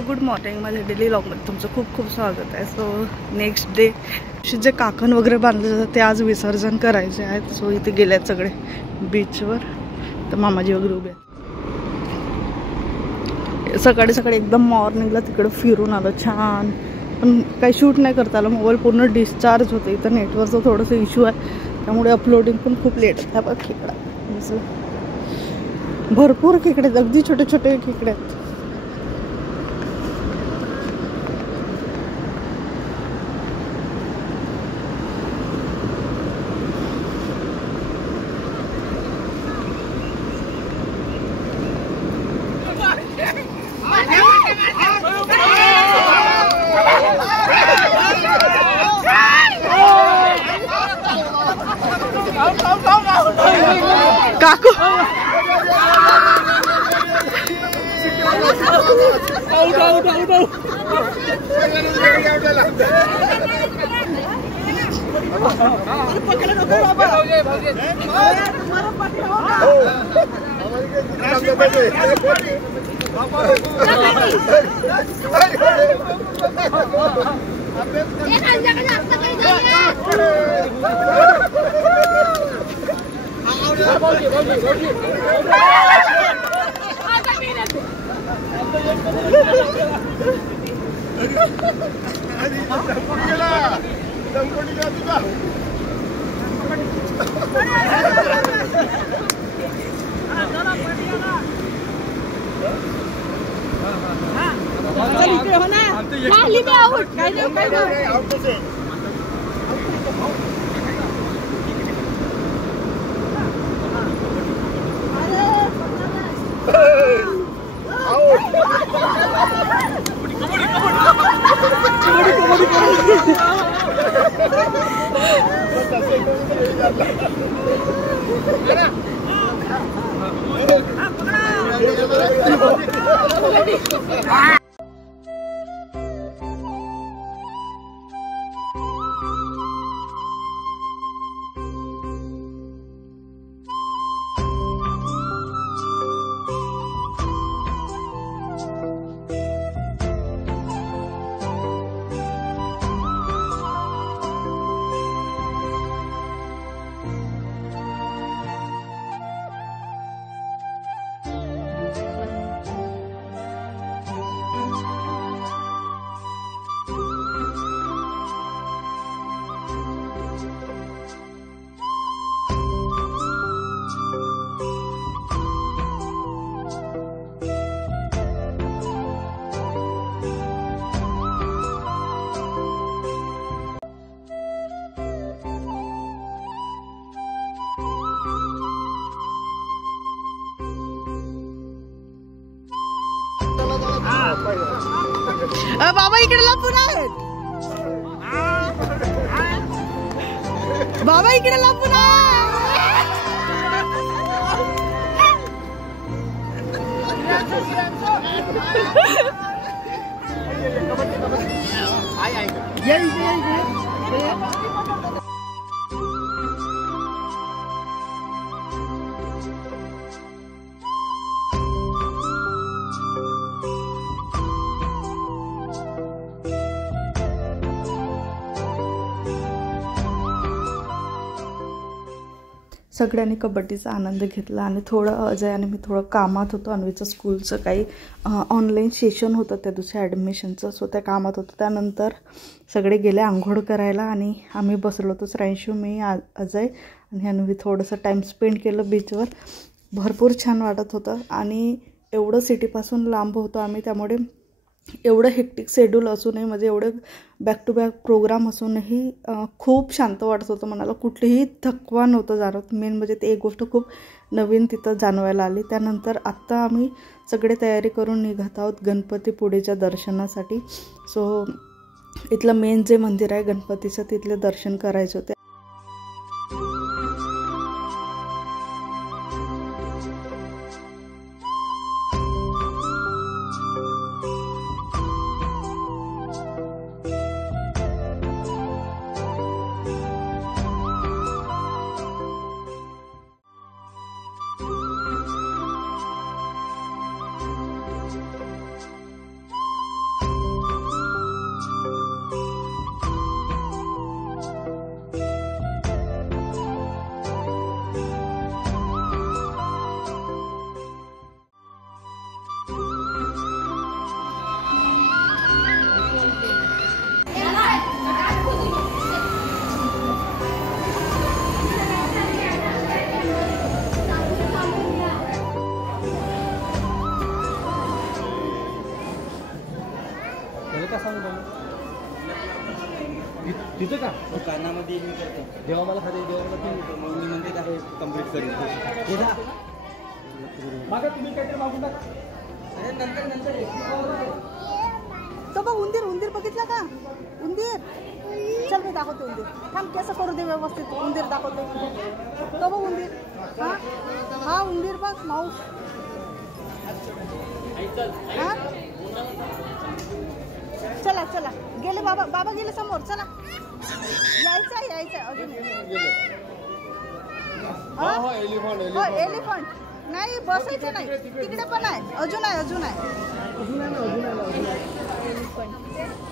Good morning, माझ्या daily व्लॉगमध्ये तुमचं खूप खूप स्वागत आहे. सो नेक्स्ट डे जे काकण वगैरे बांधले जातात ते आज विसर्जन करायचे आहेत. सो इथे गेले आहेत सगळे बीचवर. तर मामाजी वगैरे उभे आहेत. सकाळी सकाळी एकदम मॉर्निंगला तिकडं फिरून आलं छान, पण काही शूट नाही करता आलं. मोबाईल पूर्ण डिस्चार्ज होते. इथं नेटवर्कचं थोडंसं इश्यू आहे, त्यामुळे अपलोडिंग पण खूप लेट आहे. बघ खेकडा भरपूर खेकडे आहेत, अगदी छोटे छोटे खेकडे आहेत. काकू बाबा इकडे लपून आहेत. बाबा इकडे लपून सगळ्यांनी कबड्डीचा आनंद घेतला. आणि थोडं अजय आणि मी थोडं कामात होतो. अन्वीचं स्कूलचं काही ऑनलाईन सेशन होतं त्या दिवशी ॲडमिशनचं. सो त्या कामात होतं. त्यानंतर सगळे गेले आंघोळ करायला आणि आम्ही बसलो होतो. श्रांशू, मी, अजय आणि अन्वी थोडंसं टाईम स्पेंड केलं बीचवर. भरपूर छान वाटत होतं. आणि एवढं सिटीपासून लांब होतो आम्ही, त्यामुळे एवढं हेक्टिक शेड्यूल असूनही, म्हणजे एवढे बॅक टू बॅक प्रोग्राम असूनही खूप शांत वाटत होतं मनाला. कुठलीही थकवा नव्हतं जाणवत. मेन म्हणजे ते एक गोष्ट खूप नवीन तिथं जाणवायला आली. त्यानंतर आत्ता आम्ही सगळे तयारी करून निघत आहोत गणपतीपुळेच्या दर्शनासाठी. सो इथलं मेन जे मंदिर आहे गणपतीचं, तिथले दर्शन करायचे होते. कानामध्ये मी करतो जेव्हा मला खाली जेव्हा मला मग मी म्हणते काय कंप्लीट करेन मागा तुम्ही काहीतरी मागून टाका अरे नंतर तो बघ उंदीर उंदीर बघितला का उंदीर चल मी दाखवते उंदीर थांब कसं करू दे व्यवस्थित उंदीर दाखवते तो बघ उंदीर हां हा उंदीर बघ माऊस हां चला चला गेले बाबा बाबा गेले समोर चला यायचं अजून एलिफंट नाही बसायचं नाही तिकडे पण आहे अजून आहे एलिफंट